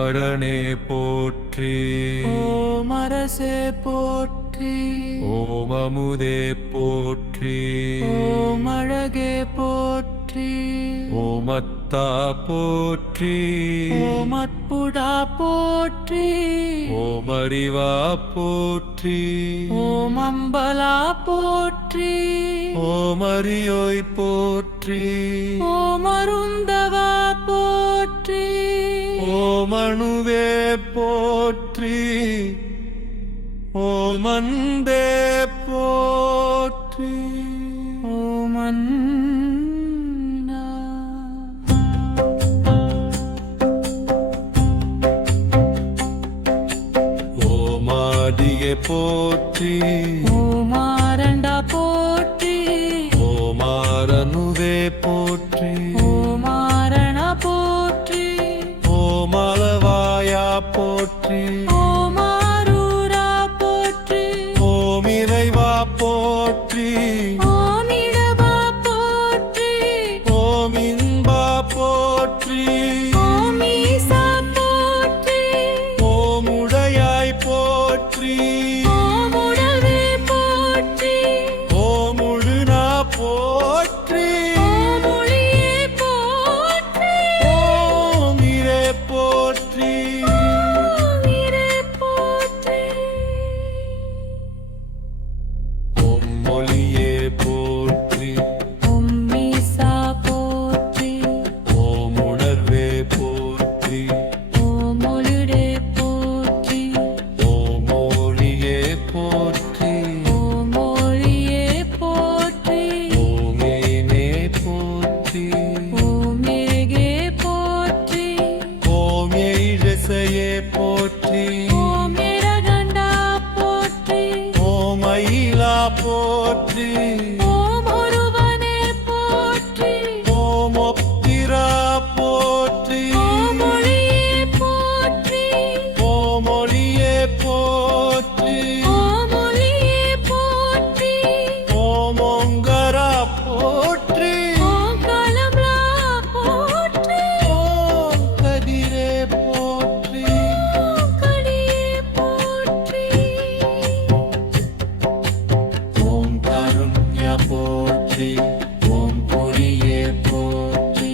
அரணே போற்றி. ஓம் அரசே போற்றி. ஓம் அமுதே போற்றி. ஓம் அழகே போற்றி. ஓம் அத்தா போற்றி. ஓம் அற்புதா போற்றி. ஓம் அறிவா போற்றி. ஓம் அம்பலா போற்றி. ஓம் அரியோய் போற்றி. ஓம் அருந்தவா போற்றி. ஓம் அணுவே போற்றி. ஓம் அன்பே போற்றி. ஓம் அண்ணா. ஓம் ஆதியே போற்றி. ஓம் ஆரண்டா போற்றி. ஓம் ஆரணுவே போற்றி. ஓம் ஆரணா போற்றி. ஓம் அளவாயா போற்றி. ஓம் ஆரூரா போற்றி. ஓம் இறைவா போற்றி. ஓம் இடபா போற்றி. ஓம் இன்பா போற்றி. ஓம் ஈசா போற்றி. ஓம் உடையாய் போற்றி. ஓம் உடவே போற்றி. ஓம் உழுனா போற்றி. ஓம் ஒளியே போற்றி. ஓம் இரே போற்றி. ஓம் இறை போற்றி. ஓம் ஒளியே போற்றி. ஓம் ஈசா போற்றி. ஓம் உணர்வே போற்றி. ஓம் ஒளிடே போற்றி. ஓம் ஒளியே போற்றி. ஓம் ஒளியே போற்றி. ஓம் ஏனே போற்றி. ஓம் ஏகே போற்றி. ஓம் ஏழசையே போற்றி. ஓம் இரகண்டா போற்றி. ஓம் அயிலா போற்றி. ஓம் ஒருவனே போற்றி. ஓம் ஒப்பிரா போற்றி. ஓம் ஒளியே போற்றி. ஓம் ஒளியே போற்றி. ஓம் ஒளியே போற்றி. ஓம் ஓங்கரா போற்றி. ஓம் கலம்லா போற்றி. ஓம் கதிரே போற்றி. ஓம் கடியே போற்றி. ஓம் கருண்ய போற்றி. ஓம் பொறியே போற்றி.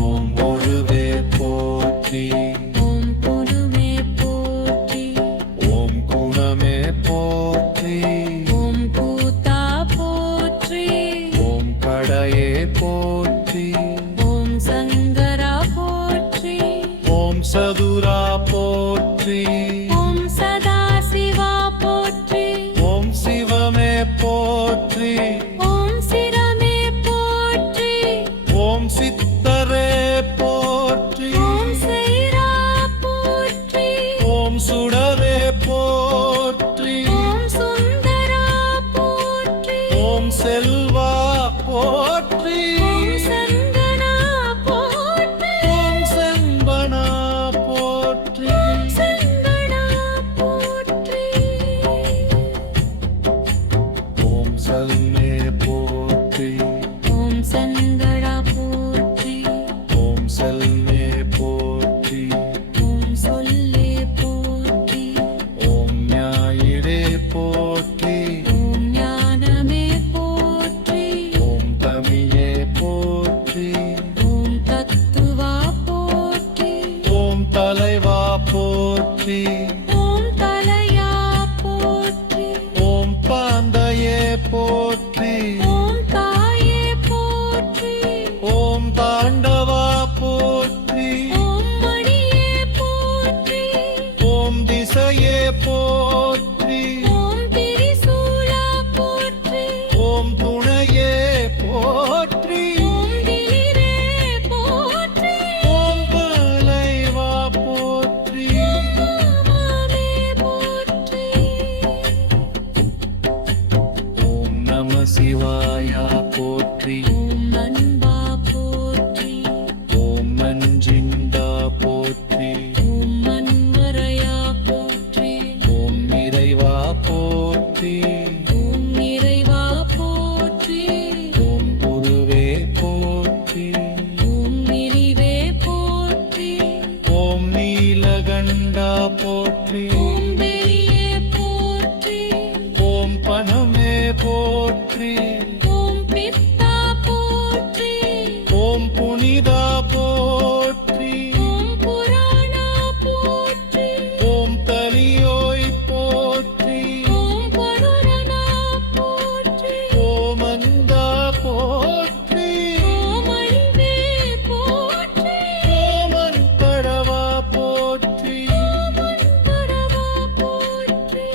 ஓம் ஒருவே போற்றி. ஓம் பொருவே போற்றி. ஓம் குணமே போற்றி. ஓம் கூத்தா போற்றி. ஓம் கடையே போற்றி. ஓம் சங்கரா போற்றி. ஓம் சதுரா போற்றி. ஓம் சதாசிவா போற்றி. ஓம் சிவமே போற்றி. ஓம் சிரமே போற்றி. ஓம் சித்தரே போற்றி. ஓம் சைரா போற்றி. ஓம் சுடரே போற்றி. ஓம் சுந்தரா போற்றி. ஓம் செல்வா போற்றி. ஓம் சந்தனா போற்றி. ஓம் செம்பனா போற்றி. ஓம் சந்தனா போற்றி. ஓம் சல்மே போற்றி. ஓம் சங்கரா போற்றி. ஓம் செல்மே போற்றி. ஓம் சொல்லே போற்றி. ஓம் ஞாயிறே போற்றி. ஓம் ஞானமே போற்றி. ஓம் தமிழே போற்றி. ஓம் தத்துவா போற்றி. ஓம் தலைவா போற்றி. ஓம் தலையா போற்றி. ஓம் பாந்தையே போற்றி. ஓம் தாயே போற்றி. ஓம் தாண்டவா போற்றி. ஓம் மணியே போற்றி. ஓம் திசையே போற்றி. ஓம் திரிசூலா போற்றி. ஓம் துணையே போற்றி. ஓம் திலிரே போற்றி. ஓம் பலைவா போற்றி. ஓம் போற்றி ஓம் வெளியே போற்றி ஓம் பணமே போற்றி ஓம் பித்தா போற்றி ஓம் புனிதா போற்றி ஓம் புராணா போற்றி ஓம் தலியோய் போற்றி ஓம் படுரணா போற்றி ஓம் அந்தா போற்றி ஓம் அழிவே போற்றி ஓம் அன்படவா போற்றி கடவா போற்றி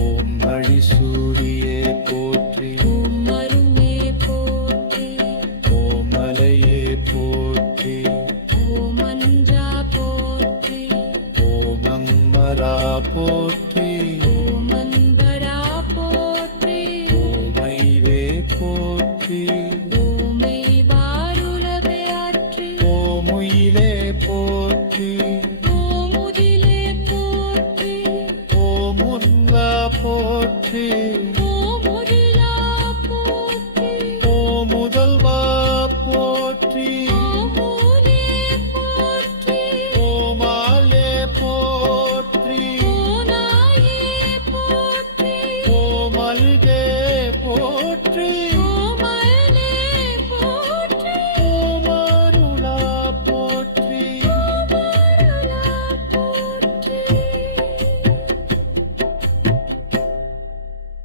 ஓம் அழிசூரியே போற்றி ஓம் அருணே போற்றி ஓம் மலையே போற்றி ஓம் அஞ்சா போற்றி ஓம் அம்மரா போற்றி ஓம் அன்பரா போற்றி ஓம் ஐவே போற்றி